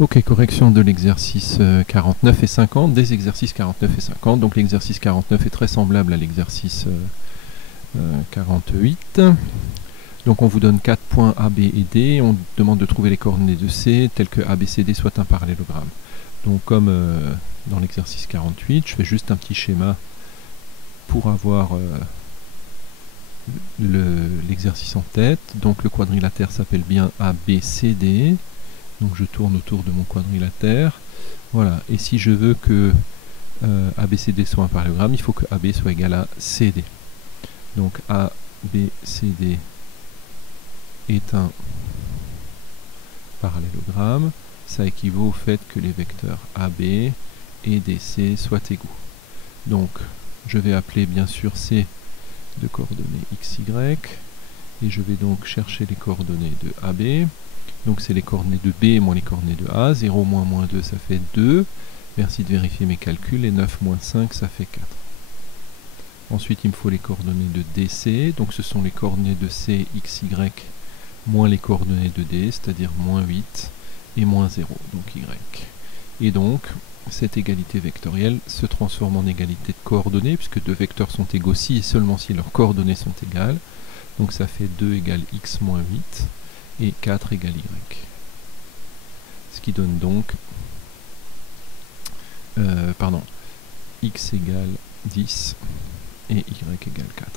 Ok, correction de l'exercice 49 et 50, des exercices 49 et 50. Donc l'exercice 49 est très semblable à l'exercice 48. Donc on vous donne 4 points A, B et D. On demande de trouver les coordonnées de C, telles que A, B, C, D soient un parallélogramme. Donc comme dans l'exercice 48, je fais juste un petit schéma pour avoir l'exercice en tête. Donc le quadrilatère s'appelle bien A, B, C, D. Donc je tourne autour de mon quadrilatère. Voilà. Et si je veux que ABCD soit un parallélogramme, il faut que AB soit égal à CD. Donc ABCD est un parallélogramme. Ça équivaut au fait que les vecteurs AB et DC soient égaux. Donc je vais appeler bien sûr C de coordonnées XY. Et je vais donc chercher les coordonnées de AB. Donc c'est les coordonnées de B moins les coordonnées de A. 0 moins moins 2, ça fait 2. Merci de vérifier mes calculs. Et 9 moins 5, ça fait 4. Ensuite, il me faut les coordonnées de DC. Donc ce sont les coordonnées de C, XY, moins les coordonnées de D, c'est-à-dire moins 8 et moins 0, donc Y. Et donc, cette égalité vectorielle se transforme en égalité de coordonnées, puisque deux vecteurs sont égaux si et seulement si leurs coordonnées sont égales. Donc ça fait 2 égale X moins 8. Et 4 égale Y. Ce qui donne donc X égale 10 et Y égale 4.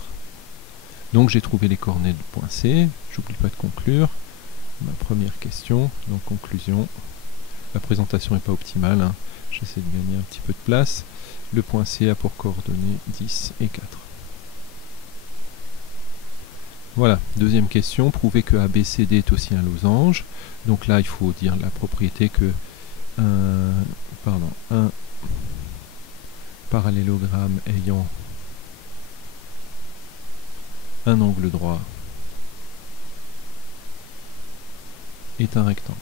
Donc j'ai trouvé les coordonnées du point C. J'oublie pas de conclure. Ma première question, donc conclusion. La présentation n'est pas optimale, hein. J'essaie de gagner un petit peu de place. Le point C a pour coordonnées 10 et 4. Voilà, deuxième question, prouver que ABCD est aussi un losange. Donc là, il faut dire la propriété que un parallélogramme ayant un angle droit est un rectangle.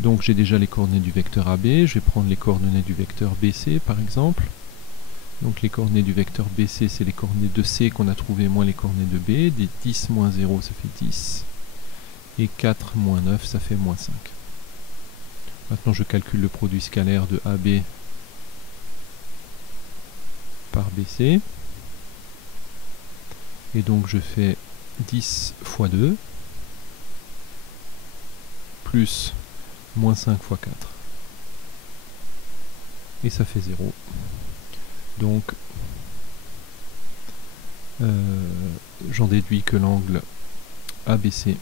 Donc j'ai déjà les coordonnées du vecteur AB, je vais prendre les coordonnées du vecteur BC par exemple. Donc les coordonnées du vecteur BC, c'est les coordonnées de C qu'on a trouvées moins les coordonnées de B. Des 10 moins 0, ça fait 10. Et 4 moins 9, ça fait moins 5. Maintenant, je calcule le produit scalaire de AB par BC. Et donc, je fais 10 fois 2, plus moins 5 fois 4. Et ça fait 0. Donc, j'en déduis que l'angle ABC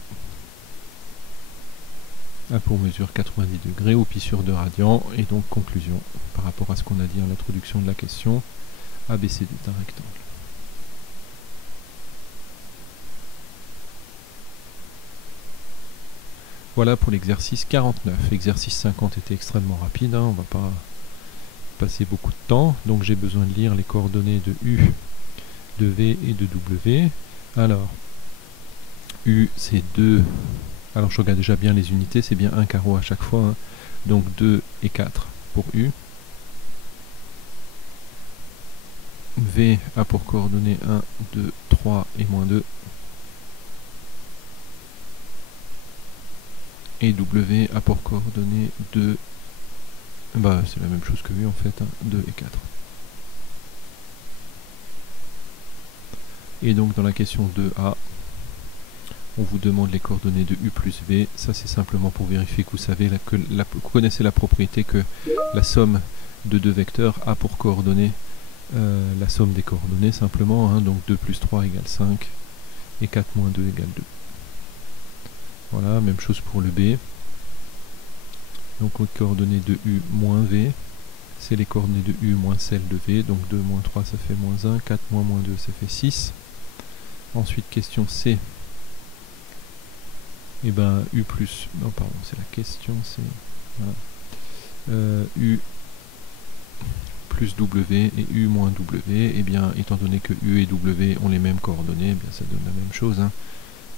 a pour mesure 90 degrés au pi sur 2 radians. Et donc, conclusion, par rapport à ce qu'on a dit en introduction de la question, ABCD est un rectangle. Voilà pour l'exercice 49. L'exercice 50 était extrêmement rapide, hein, on ne va pas passer beaucoup de temps. Donc j'ai besoin de lire les coordonnées de U, de V et de W. Alors, U c'est 2. Alors je regarde déjà bien les unités, c'est bien un carreau à chaque fois. Hein. Donc 2 et 4 pour U. V a pour coordonnées 1, 2, 3 et moins 2. Et W a pour coordonnées 2. Bah c'est la même chose que U en fait, hein, 2 et 4. Et donc dans la question 2A, on vous demande les coordonnées de U plus V. Ça c'est simplement pour vérifier que vous savez vous connaissez la propriété que la somme de deux vecteurs a pour coordonnées la somme des coordonnées simplement. Hein, donc 2 plus 3 égale 5 et 4 moins 2 égale 2. Voilà, même chose pour le B. Donc les coordonnées de U moins V, c'est les coordonnées de U moins celles de V. Donc 2 moins 3 ça fait moins 1, 4 moins 2 ça fait 6. Ensuite question C. Et ben U plus, non pardon, c'est la question, c'est voilà. U plus W et U moins W, et bien étant donné que U et W ont les mêmes coordonnées, bien ça donne la même chose, hein.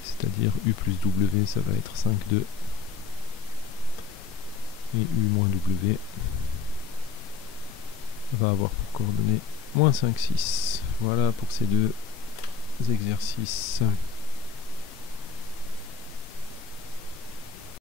C'est-à-dire U plus W ça va être 5, 2 et U moins W va avoir pour coordonnées moins 5, 6. Voilà pour ces deux exercices.